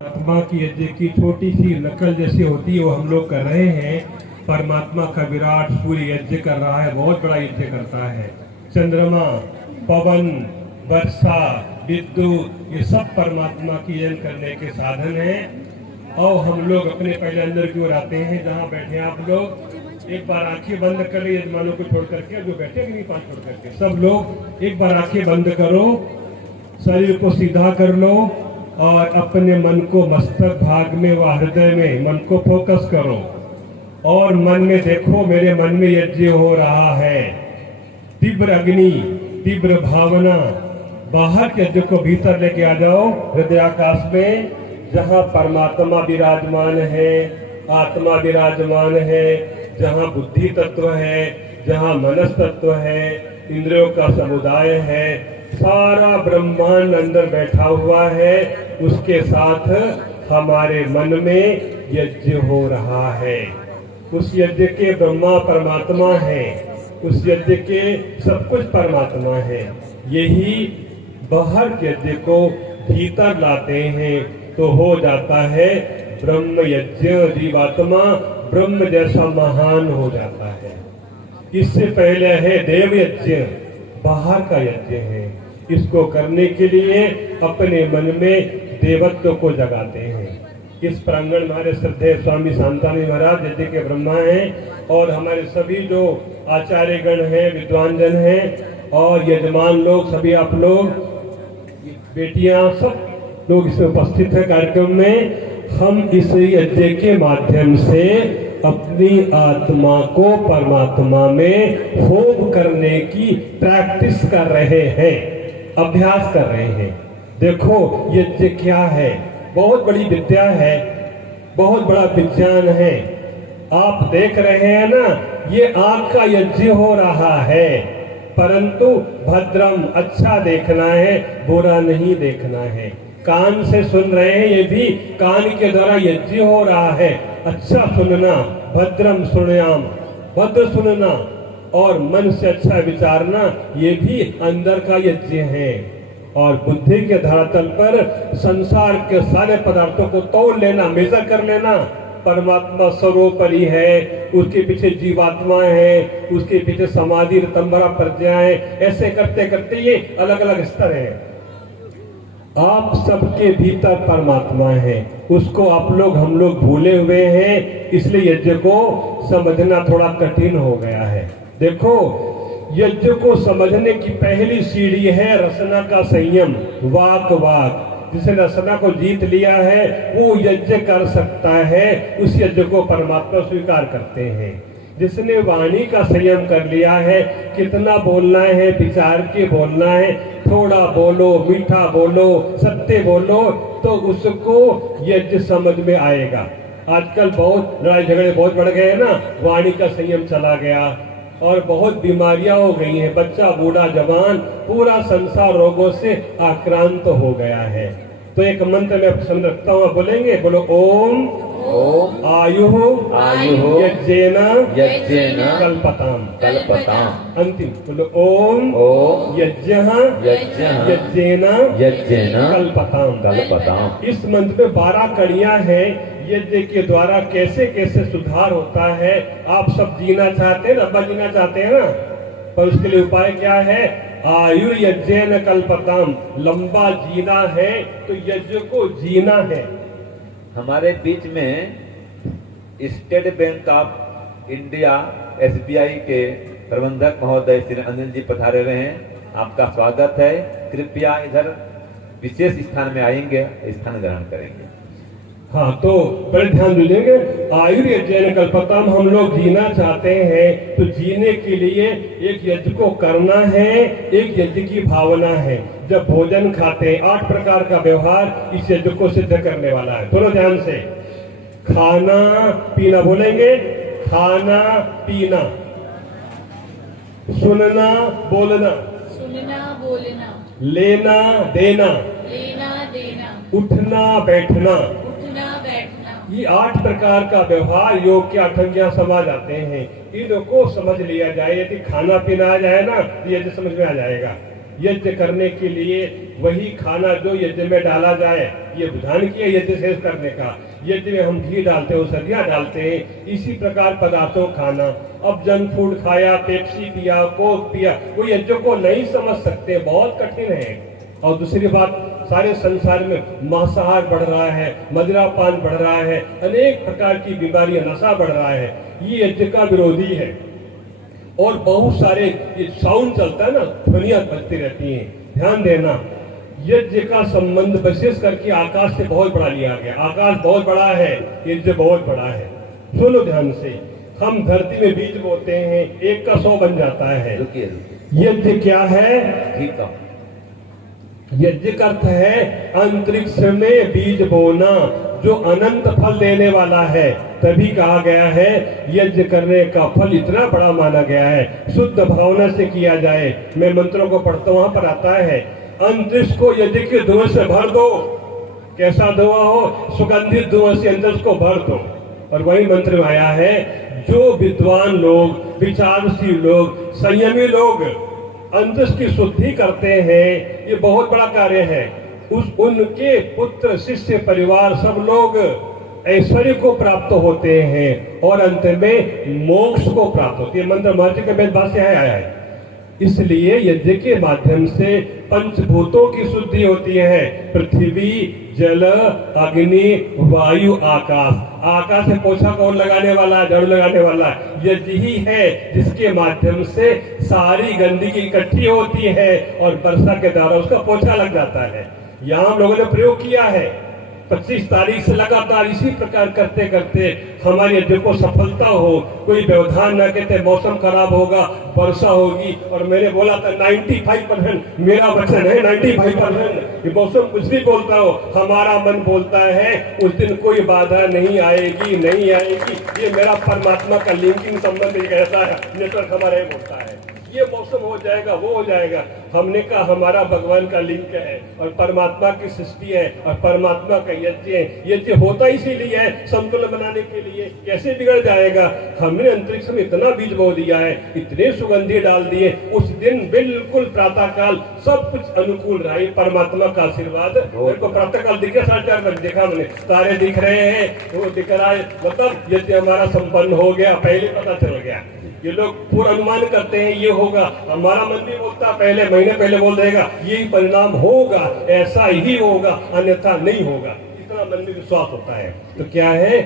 परमात्मा की यज्ञ की छोटी सी नकल जैसी होती है वो हम लोग कर रहे हैं। परमात्मा का विराट सूर्य यज्ञ कर रहा है, बहुत बड़ा यज्ञ करता है। चंद्रमा, पवन, वर्षा, विद्युत, ये सब परमात्मा की यज्ञ करने के साधन हैं। और हम लोग अपने पहले अंदर की ओर आते हैं। जहाँ बैठे आप लोग एक बार आंखें बंद करें, यजमानों को छोड़ करके, जो बैठे नहीं पांच छोड़ करके, सब लोग एक बार आंखें बंद करो, शरीर को सीधा कर लो और अपने मन को मस्तक भाग में व हृदय में मन को फोकस करो और मन में देखो मेरे मन में यज्ञ हो रहा है। तीव्र अग्नि, तीव्र भावना, बाहर के यज्ञ को भीतर लेके आ जाओ हृदयाकाश में, जहाँ परमात्मा विराजमान है, आत्मा विराजमान है, जहाँ बुद्धि तत्व है, जहाँ मनस तत्व है, इंद्रियों का समुदाय है, सारा ब्रह्मांड अंदर बैठा हुआ है। उसके साथ हमारे मन में यज्ञ हो रहा है। उस यज्ञ के ब्रह्मा परमात्मा है, उस यज्ञ के सब कुछ परमात्मा है। यही बाहर के यज्ञ को भीतर लाते हैं तो हो जाता है ब्रह्म यज्ञ। जीवात्मा ब्रह्म जैसा महान हो जाता है। इससे पहले है देव यज्ञ, बाहर का यज्ञ है। इसको करने के लिए अपने मन में देवत्व को जगाते हैं। इस प्रांगण में हमारे श्रद्धेय स्वामी शांतानी महाराज यज्ञ के ब्रह्मा हैं और हमारे सभी जो आचार्य गण हैं, विद्वान जन हैं और यजमान लोग, सभी आप लोग, बेटियां, सब लोग इसमें उपस्थित है कार्यक्रम में। हम इस यज्ञ के माध्यम से अपनी आत्मा को परमात्मा में होम करने की प्रैक्टिस कर रहे हैं, अभ्यास कर रहे हैं। देखो यज्ञ क्या है, बहुत बड़ी विद्या है, बहुत बड़ा विज्ञान है। आप देख रहे हैं ना, ये आंख का यज्ञ हो रहा है, परंतु भद्रम, अच्छा देखना है, बुरा नहीं देखना है। कान से सुन रहे हैं, ये भी कान के द्वारा यज्ञ हो रहा है, अच्छा सुनना, भद्रम सुनयाम, भद्र सुनना और मन से अच्छा विचारना, ये भी अंदर का यज्ञ है। और बुद्धि के धरातल पर संसार के सारे पदार्थों को तोड़ लेना, मेजर कर लेना। परमात्मा सर्वोपरि है, उसके पीछे जीवात्मा है, उसके पीछे समाधि ऋतंबरा प्रज्ञा है। ऐसे करते करते ये अलग अलग स्तर है। आप सबके भीतर परमात्मा है, उसको आप लोग, हम लोग भूले हुए हैं, इसलिए यज्ञ को समझना थोड़ा कठिन हो गया है। देखो यज्ञ को समझने की पहली सीढ़ी है रसना का संयम, वाक वाक। जिसने रसना को जीत लिया है वो यज्ञ कर सकता है, उस यज्ञ को परमात्मा स्वीकार करते हैं। जिसने वाणी का संयम कर लिया है, कितना बोलना है, विचार के बोलना है, थोड़ा बोलो, मीठा बोलो, सत्य बोलो, तो उसको यज्ञ समझ में आएगा। आजकल बहुत लड़ाई झगड़े बहुत बढ़ गए हैं ना, वाणी का संयम चला गया और बहुत बीमारियां हो गई हैं। बच्चा, बूढ़ा, जवान, पूरा संसार रोगों से आक्रांत हो गया है। तो एक मंत्र में पसंद रखता हूँ, बोलेंगे, बोलो ओम ओम आयुः आयुः यज्ञेन यज्ञेन कल्पताम कल्पताम। अंतिम बोलो ओम ओम यज्ञः यज्ञः यज्ञेन यज्ञेन कल्पताम कल्पताम। इस मंत्र में 12 कड़ियां हैं। यज्ञ के द्वारा कैसे कैसे सुधार होता है। आप सब जीना चाहते हैं, लंबा जीना चाहते हैं ना, पर उसके लिए उपाय क्या है? आयु यज्ञेन कल्पताम, लंबा जीना है तो यज्ञ को जीना है। हमारे बीच में state bank of India SBI के प्रबंधक महोदय श्री अनिल जी पधारे हुए हैं, आपका स्वागत है। कृपया इधर विशेष स्थान में आएंगे, स्थान ग्रहण करेंगे। हाँ, तो बड़े ध्यान दीजिएंगे। आयु यज्ञेन कल्पताम, हम लोग जीना चाहते हैं तो जीने के लिए एक यज्ञ को करना है, एक यज्ञ की भावना है। जब भोजन खाते हैं, 8 प्रकार का व्यवहार इस यज्ञ को सिद्ध करने वाला है। थोड़ा ध्यान से, खाना पीना, बोलेंगे खाना पीना, सुनना बोलना, सुनना बोलना, लेना देना, लेना देना, उठना बैठना, उठना बैठना, ये 8 प्रकार का व्यवहार योग की आठंगियां समा जाते हैं। इनको समझ लिया जाए, यदि खाना पीना आ जाए ना तो ये समझ में आ जाएगा। यज्ञ करने के लिए वही खाना जो यज्ञ में डाला जाए, ये विधान किया यज्ञ शेष करने का। यज्ञ में हम घी डालते हैं, औषधियाँ डालते हैं, इसी प्रकार पदार्थों खाना। अब जंक फूड खाया, पेप्सी पिया, कोक पिया, वो यज्ञ को नहीं समझ सकते, बहुत कठिन है। और दूसरी बात, सारे संसार में मांसाहार बढ़ रहा है, मदिरापान बढ़ रहा है, अनेक प्रकार की बीमारियां, नशा बढ़ रहा है, ये यज्ञ का विरोधी है। और बहुत सारे ये साउंड चलता है ना, ध्वनियां बजती रहती हैं, ध्यान देना। यज्ञ का संबंध विशेष करके आकाश से बहुत बड़ा लिया गया। आकाश बहुत बड़ा है, यज्ञ बहुत बड़ा है। सुनो ध्यान से, हम धरती में बीज बोते हैं, 1 का 100 बन जाता है। रुकिए यज्ञ क्या है? ठीक है। यज्ञ का अर्थ है अंतरिक्ष में बीज बोना, जो अनंत फल देने वाला है। तभी कहा गया है यज्ञ करने का फल इतना बड़ा माना गया है, शुद्ध भावना से किया जाए। मैं मंत्रों को पढ़ता हूं, वहां पर आता है अंतरिक्ष को यज्ञ के धुआं से भर दो। कैसा धुआं हो? सुगंधित धुआं से अंतरिक्ष को भर दो। और वही मंत्र में आया है, जो विद्वान लोग, विचारशील लोग, संयमी लोग अंतरिक्ष की शुद्धि करते हैं, ये बहुत बड़ा कार्य है। उनके पुत्र, शिष्य, परिवार सब लोग ऐश्वर्य को प्राप्त होते हैं और अंत में मोक्ष को प्राप्त होती है। मंत्र महर्षि के वेद भाष्य आया है। इसलिए यज्ञ के माध्यम से पंचभूतों की शुद्धि होती है। पृथ्वी, जल, अग्नि, वायु, आकाश। आकाश से पोछा कौन लगाने वाला है? झाड़ू लगाने वाला है। यज्ञ ही है जिसके माध्यम से सारी गंदगी इकट्ठी होती है और वर्षा के द्वारा उसका पोछा लग जाता है। यहाँ हम लोगों ने प्रयोग किया है। 25 तारीख से लगातार इसी प्रकार करते करते हमारी यज्ञ को सफलता हो, कोई व्यवधान न कहते मौसम खराब होगा, वर्षा होगी। और मैंने बोला था 95% मेरा वचन है, 95% ये मौसम कुछ भी बोलता हो, हमारा मन बोलता है उस दिन कोई बाधा नहीं आएगी, नहीं आएगी। ये मेरा परमात्मा का लिंकिंग संबंध एक ऐसा है, नेटवर्क हमारा ये बोलता है ये मौसम हो जाएगा, वो हो जाएगा। हमने कहा हमारा भगवान का लिंक है और परमात्मा की सृष्टि है और परमात्मा का यज्ञ है। यज्ञ होता इसीलिए है, संतुलन बनाने के लिए। कैसे बिगड़ जाएगा? हमने अंतरिक्ष में इतना बीज बो दिया है, इतने सुगंधी डाल दिए, उस दिन बिल्कुल प्रातः काल सब कुछ अनुकूल रहा। परमात्मा का आशीर्वाद। मेरे को प्रातः काल दिखे, 4:30 बजे देखा मैंने, तारे दिख रहे हैं, वो दिख रहा है, मतलब यज्ञ हमारा संपन्न हो गया, पहले पता चल गया। ये लोग पूरा अनुमान करते हैं ये होगा, हमारा मन भी बोलता पहले, महीने पहले बोल देगा यही परिणाम होगा, ऐसा ही होगा, अन्यथा नहीं होगा। इतना मन में विश्वास होता है। तो क्या है?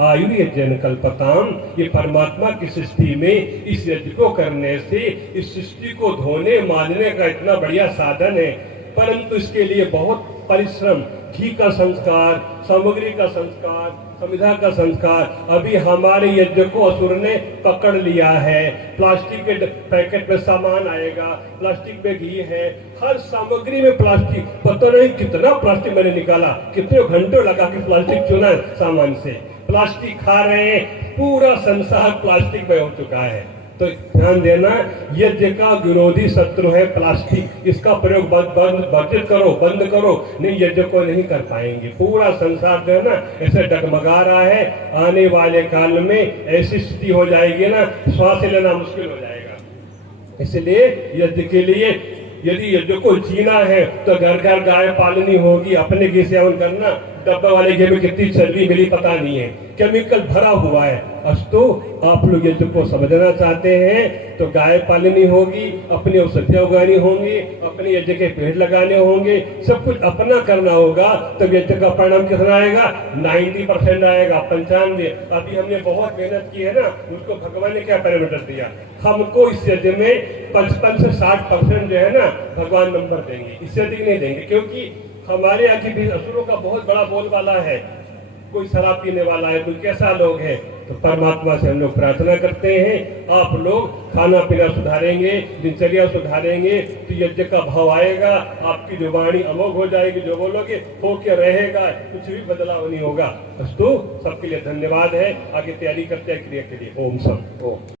आयुर्यज्ञ कल्पताम, ये परमात्मा की सृष्टि में इस यज्ञ को करने से इस सृष्टि को धोने मानने का इतना बढ़िया साधन है। परंतु इसके लिए बहुत परिश्रम, घी का संस्कार, सामग्री का संस्कार, संविधा का संस्कार। अभी हमारे यज्ञ को असुर ने पकड़ लिया है। प्लास्टिक के पैकेट में सामान आएगा, प्लास्टिक में घी है, हर सामग्री में प्लास्टिक। पता नहीं कितना प्लास्टिक मैंने निकाला, कितने घंटों लगा के प्लास्टिक चुना सामान से। प्लास्टिक खा रहे हैं, पूरा संसार प्लास्टिक में हो चुका है। तो ध्यान देना, यज्ञ का विरोधी शत्रु है प्लास्टिक। इसका प्रयोग वर्जित करो, बंद करो, नहीं यज्ञ को नहीं कर पाएंगे। पूरा संसार जो है ना ऐसे डगमगा रहा है। आने वाले काल में ऐसी स्थिति हो जाएगी ना, श्वास लेना मुश्किल हो जाएगा। इसलिए यज्ञ के लिए यदि यज्ञ को जीना है तो घर घर गाय पालनी होगी, अपने घी सेवन करना। डब्बे वाले घी में कितनी चर्बी मिली पता नहीं है, केमिकल भरा हुआ है। अस्तु आप लोग यज्ञ को समझना चाहते हैं तो गाय पालनी होगी, अपनी औषधियां उगानी होंगी, अपने यज्ञ के पेड़ लगाने होंगे, सब कुछ अपना करना होगा। तब यज्ञ का परिणाम कितना आएगा? 90% आएगा, 95। अभी हमने बहुत मेहनत की है ना, उसको भगवान ने क्या पैरामीटर दिया? हमको इस यज्ञ में 55 से 60% जो है ना भगवान नंबर देंगे, इससे अधिक नहीं देंगे। क्योंकि हमारे यहाँ की भी असुरों का बहुत बड़ा बोलबाला है। कोई शराब पीने वाला है, कोई कैसा लोग है। तो परमात्मा से हम लोग प्रार्थना करते हैं आप लोग खाना पीना सुधारेंगे, दिनचर्या सुधारेंगे तो यज्ञ का भाव आएगा। आपकी जो वाणी अमोघ हो जाएगी, जो बोलोगे होके रहेगा, कुछ भी बदलाव नहीं होगा। अस्तु सबके लिए धन्यवाद है। आगे तैयारी करते हैं क्रिया के लिए। ओम सम ओम।